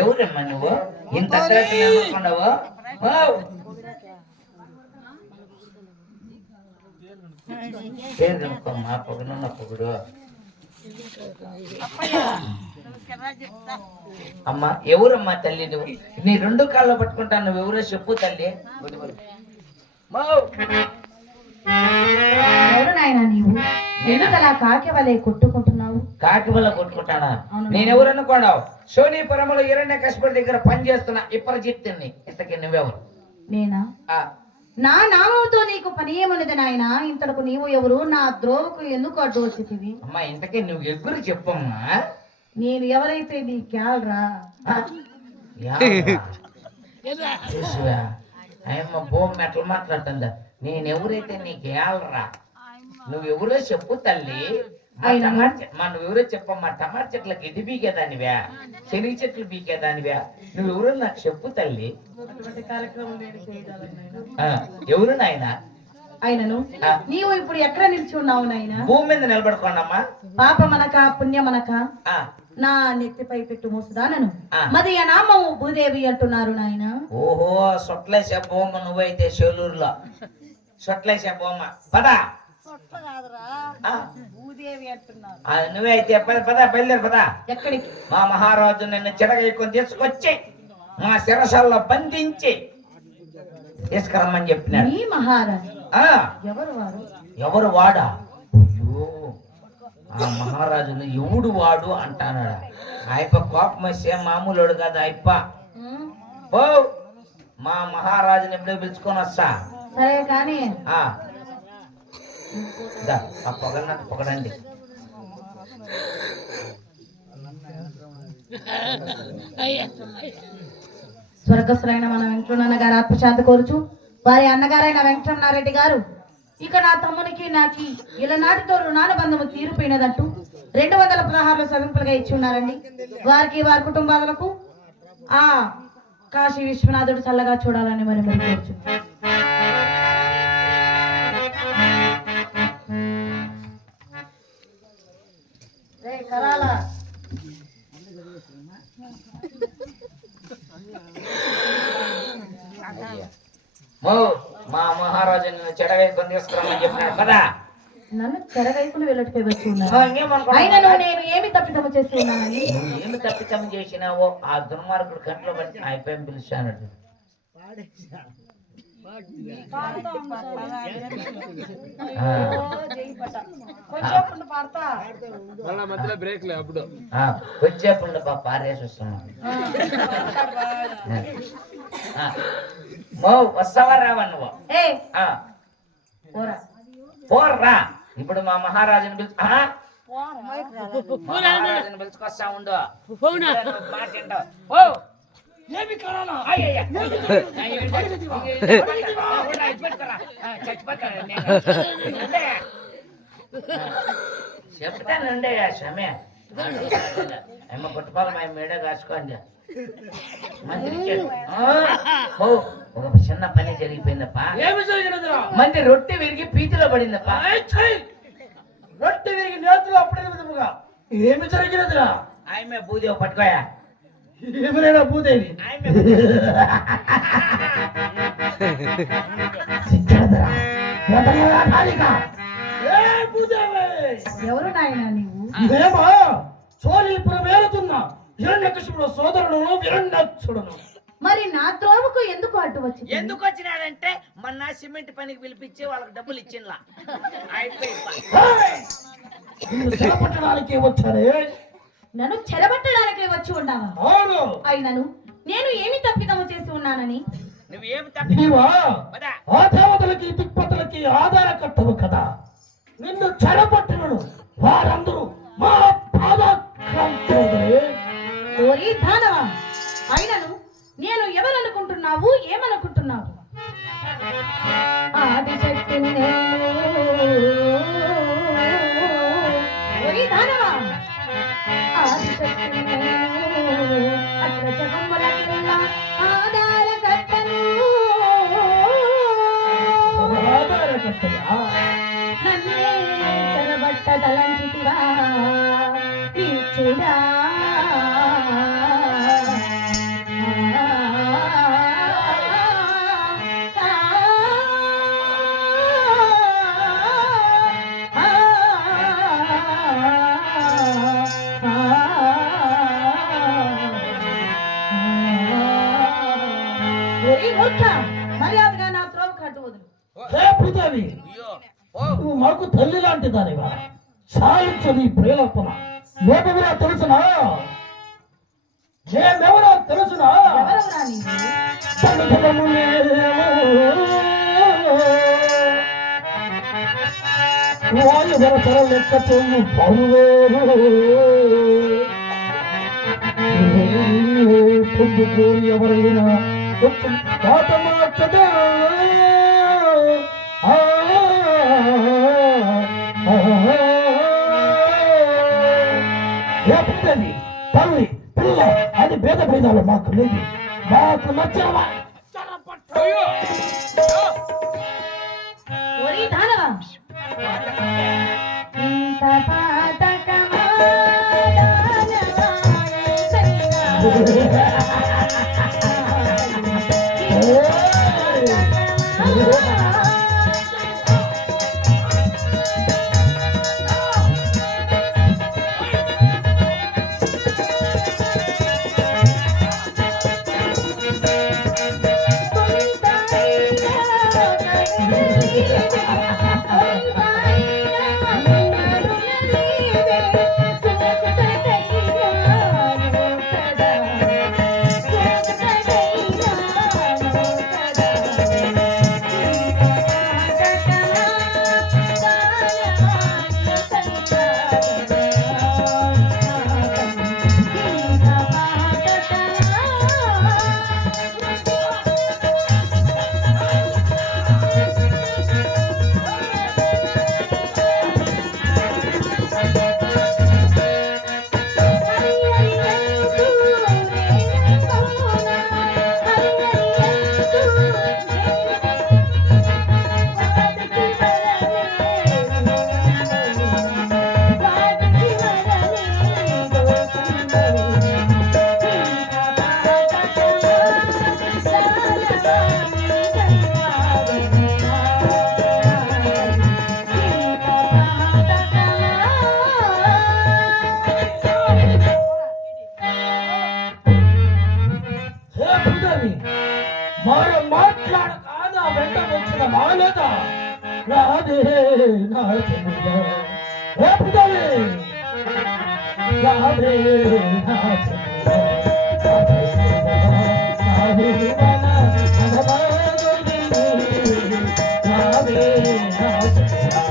ఎవరమ్మా నువ్వు ఇంత అనుకున్నావు? పేరు కనుక్కోమ్మా, పొగనున్న పొగుడు. అమ్మా ఎవరమ్మా తల్లి నువ్వు? నీ రెండు కాళ్ళు పట్టుకుంటాను, నువ్వు ఎవరో చెప్పు తల్లి. కాకి వల్ల కొట్టుకుంటున్నావు? కాకి వల్ల కొట్టుకుంటానా? నేనెవరు అనుకోడావు? సోనీపురంలో హిరణ్య కశిపుడి దగ్గర పని చేస్తున్నా ఇప్పటి చెప్తుంది. ఇంతకీ నువ్వెవరు? నేనా? నా నామంతో నీకు పని ఏమన్నది నాయన? ఇంతకు నీవు ఎవరు? నా ద్రోవకు ఎందుకు అడ్డు వచ్చితివి? అమ్మా ఇంతకీ నువ్వు ఎగురు చెప్పమ్మా. నేను ఎవరైతే నీ క్యాలరా అయ్యమ్మ భూమి ఎట్లా మాట్లాడుతుందా? నేనెవరైతే నీకు ఏళ్ళరా? నువ్వెవరో చెప్పు తల్లి. నువ్వెవరో చెప్పమ్మా. టమాటా చెట్ల గిడ్డి బీకేదానివా? శనగ చెట్లు బీకేదానివా? నువ్వెవరో నాకు చెప్పు తల్లి. ఎవరు నాయన? ఆయనను నీవు ఇప్పుడు ఎక్కడ నిలిచి ఉన్నావు నాయన? భూమి మీద నిలబడుకోండమ్మా. పాపమనక పుణ్యమనక నా నెత్తిపై పెట్టు మోసుదానను మది నామము భూదేవి అంటున్నారు నాయన. ఓహో సొట్లేసే బొమ్మ నువ్వైతే చెలూరులో సొట్లేసే బొమ్మ. పదా నువ్వే అయితే పద బయలుదేరు పదా. ఎక్కడికి? మా మహారాజు నిన్ను చెడగైకొని తీసుకొచ్చి మా శిరసాల్లో బంధించి తీసుకురమ్మని చెప్పినాడు. ఈ మహారాజు ఎవరు వారు? ఎవరు వాడా? ఆ మహారాజును ఎవడు వాడు అంటానాడా? ఆయప్ప కోపం వస్తే మామూలుడు కదా ఆయప్ప. ఓ మా మహారాజుని ఎప్పుడో పిలుచుకొని వస్తా. సరే కానీ ఆ పొగన్నట్టు పొగడండి. స్వర్గస్థులైన మన వెంకటరమణ గారు ఆత్మశాంతి కోరుచు వారి అన్నగారైన వెంకటరమణారెడ్డి గారు ఇక నా తమ్మునికి నాకు ఇలా నాటితో రుణానుబంధము తీరిపోయినదంటూ 216 సవింపులుగా ఇచ్చి ఉన్నారండి. వారికి వారి కుటుంబాలకు ఆ కాశీ విశ్వనాథుడు చల్లగా చూడాలని మరి కోరుచు. మా మహారాజు నిన్ను చెడవేసుకొని తీసుకురామని చెప్పినాడు కదా. నన్ను చెరగైకులు వెళ్ళటిపై వచ్చి ఉన్నారు. నేను ఏమి తప్పితము చేసి ఉన్నానని? ఏమి తప్పితము చేసినావో ఆ దుర్మార్గుడు కంట్లో బట్టి అయిపోయి పిలిచాను. కొంచెండు పారేసి వస్తున్నాను. వస్తావా రావా నువ్వు? పోర్రా. ఇప్పుడు మా మహారాజుని పిలుచుకొస్తా ఉండు. మాట చెప్తానండి సమయ అమ్మ పుట్టుపాలు మా మేడ కాసుకోండి. ఒక చిన్న పని జరిగిపోయిందప్ప. మంది రొట్టె విరిగి పీతిలో పడిందప్ప. రొట్టె విరిగి నేతులు అప్పుడే ఏమి జరిగినదిరా? ఆయమే భూదేవి పట్టుకోయా. ఏమైనా భూదేవి ఎవరు నాయన నీవు? మేము సోనీపురం వేలుతున్నా హిరణ్యకశిపుడు సోదరుడు విరణ్యాక్షుడును. మరి నా త్రోవకు ఎందుకు అడ్డు వచ్చి? ఎందుకు వచ్చినాడంటే మొన్న సిమెంట్ పనికి పిలిపించి వాళ్ళకి డబ్బులు ఇచ్చినలా చెరపట్టడానికి వచ్చారే. నన్ను చెరబట్టడానికి వచ్చి ఉన్నావా? అవును. అయినను నేను ఏమి తప్పిదము చేసి ఉన్నానని? నువ్వేమి ఆ దేవతలకి దిక్పతులకి ఆధార కట్టవు కదా. నిన్ను చెరపట్టినను వారందరూ మా ఓరి దానవా, అయినను నేను ఎవరనుకుంటున్నావు? ఏమనుకుంటున్నావు? ఆదిశక్తి ఓరి దానవా, ఆదిశక్తి చూడా మర్యాదగా నా త్రోవ కట్టు వదులు. భూదేవి, నువ్వు మాకు తల్లి లాంటి దానివా? సాయించదు ఈ ప్రేలపన. మేమెవరా తెలుసునా? మేమెవరా తెలుసునా? ఎవరెవరా నీవు? వాళ్ళు వరసర లెక్క చెల్లు పరువేరు పొందుకు ఎవరైనా పాట మార్చదా? లేకపోతే తల్లి పిల్ల అది భేద భేదాలు మాకు లేదు. మాకు నచ్చవా? ఒరి దానవా, ఇంత పాతకమా దానవా సరిగా మరి మాట్లాడక నా వెంట వచ్చిన మాలేదా? రాదే నా చెల్లెలా, రేపుదాలే రాదే నా చెల్లెలా, రాదే నా చెల్లెలా.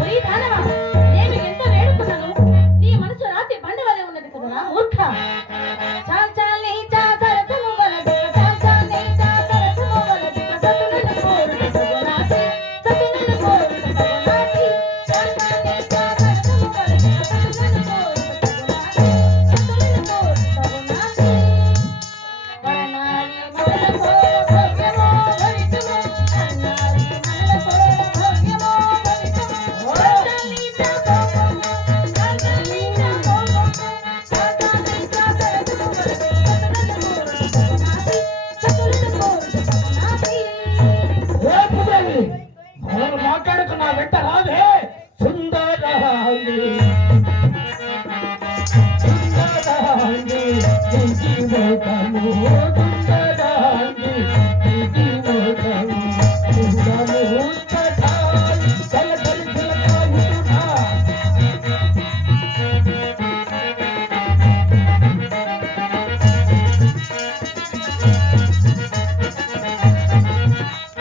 ఓయ్ దానవా, నేను ఎంత వేడుకున్నాను, నీ మనసు రాతి బండ వలె ఉన్నది కదరా మూర్ఖ. చాల్ చాల్ నీ చా సరసము వలదు, చాల్ చాల్ నీ చా సరసము వలదు, సతులను కోరుట సగునాటి, సతులను కోరుట సగునాటి. చాల్ చాల్ నీ చా సరసము వలదు, సతులను కోరుట సగునాటి, సతులను కోరుట సగునాటి. వరనాలి మనల కోర భవ్యమో భవితమో, అన్నాలి మనల కోర భవ్యమో భవితమో. చాల్ నీ చా కోపమో, చాల్ నీ చా కోపమో, చాల్ నీ చా సరసము వలదు, సతులను కోరుట సగునాటి, సతులను కోరుట సగునాటి. ఎవరు మాట్లాడుకున్నా వెంట రాదే సుందరాంగి సుందరాంగి నీ జీవితము సుందరాంగి నీ జీవితము సుందరము కథాయి కలకలి కలకాయునా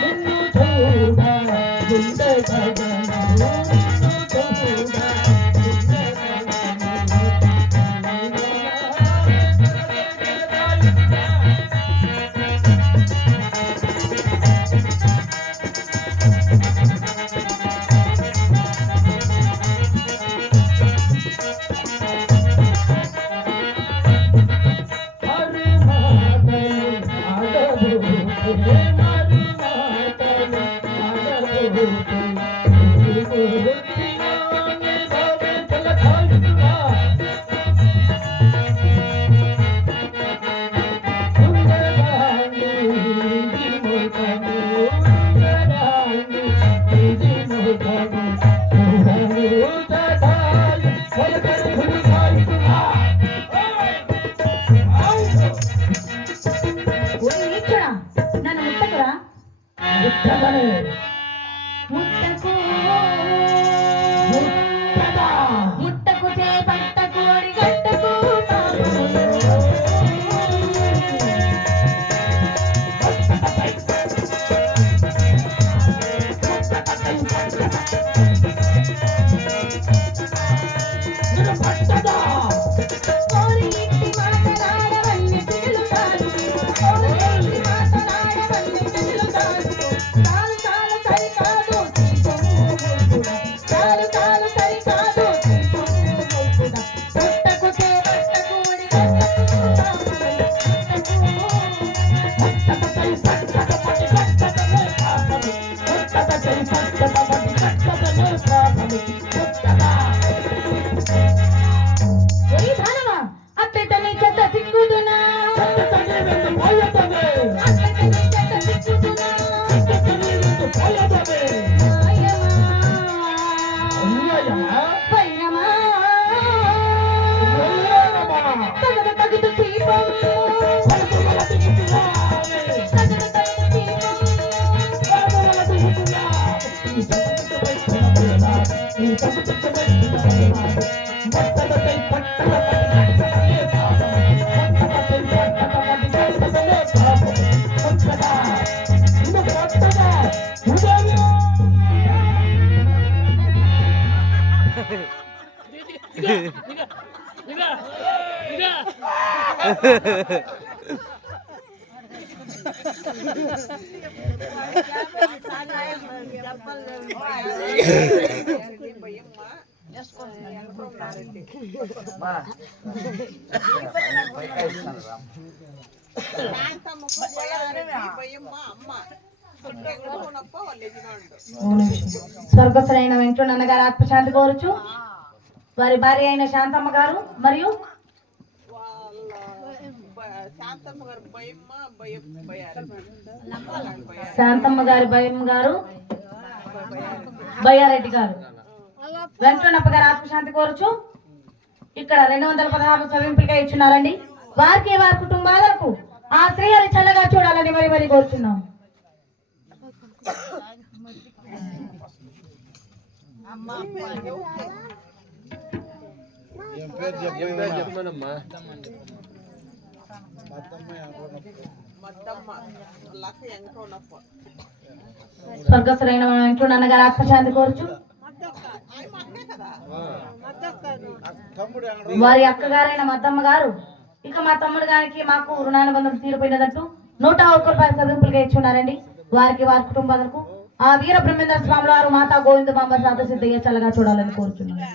నిన్ను చూడా గుండె గగనము నిన్ను చూడా గుండె హరి మాతను ఆడబోతే మరి మాతను ఆడబోతే గురుమూర్తిలోని భవితల కాయునా సుందరాంగి జీవితము సుందరాంగి జీవితము సుందరము కథాయి కలకలి కలకాయునా ఓయ్ నీచుడా, నన్ను ముట్టకురా. ముట్టమని ముట్టకు ముట్టదా ముట్టకు చేపట్టకు అడిగట్టకు పాపములు. నిన్ను పట్టదా కోరి ఇంటి మాటలాడవన్నీ పిల్లలు కాదు, కోరి ఇంటి మాటలాడవన్నీ పిల్లలు కాదు. చాలు చాలు సరి కాదు నీ సొమ్ము గొల్పుడా, చాలు చాలు సరి కాదు నీ సొమ్ము గొల్పుడా. ముట్టకు చేపట్టకు అడిగట్టకు పాపములు. ముట్టకై పట్టకపటి కట్టకనే పాపము ముట్టకై పట్టకపటి కట్టకనే పాపము ముట్టదా ఓయ్ దానవా, అట్లయితే నీ చెత్త సిక్కుదునా, కట్టకనే వెందు పోయతనే అట్లయితే నీ చెత్త సిక్కుదునా. కట్టకనే వెందు పోయతనే అయ్యయ్యా వైరమా వెళ్ళేరమా తగదు తగదు దీపం, పలుకుల దిగుతున్నానే తగదు తగదు దీపం. పలుకుల దిగుతున్నానే ఈ సంతకమై కొనబడనా ఈ సంతకమై కొనబడనా ముట్టకై పట్టకపటి కట్టకనే పాపము ముట్టకై పట్టకపటి కట్టకనే పాపము ముట్టదా నిన్ను పట్టదా ఉదయం స్వర్గస్థులైన వెంకటరమణ గారు ఆత్మశాంతి కోరుచు, వారి భార్య అయిన శాంతమ్మ గారు మరియు శాంతమ్మ గారి భయం గారు బయ్యారెడ్డి గారు వెంకటరమణప్ప గారు ఆత్మశాంతి కోరుచు, ఇక్కడ 216 చదివింపులుగా ఇచ్చున్నారండి. వారికి వారి కుటుంబాలకు ఆ శ్రీహరి చల్లగా చూడాలని మరి మరి కోరుచున్నాం. స్వర్గస్థులైన మన వెంకటరమణ గారి ఆత్మశాంతి కోరుచు వారి అక్కగారైన మద్దమ్మ గారు ఇక మా తమ్ముడు గారికి మాకు రుణానుబంధం తీరిపోయినదంటూ 101 రూపాయల చదింపులుగా ఇచ్చున్నారండి. వారికి వారి కుటుంబాలకు ఆ వీర బ్రహ్మేంద్ర స్వాముల వారు మాతా గోవింద బాంబ సాధ సిద్ధయ్య చల్లగా చూడాలని కోరుచున్నారు.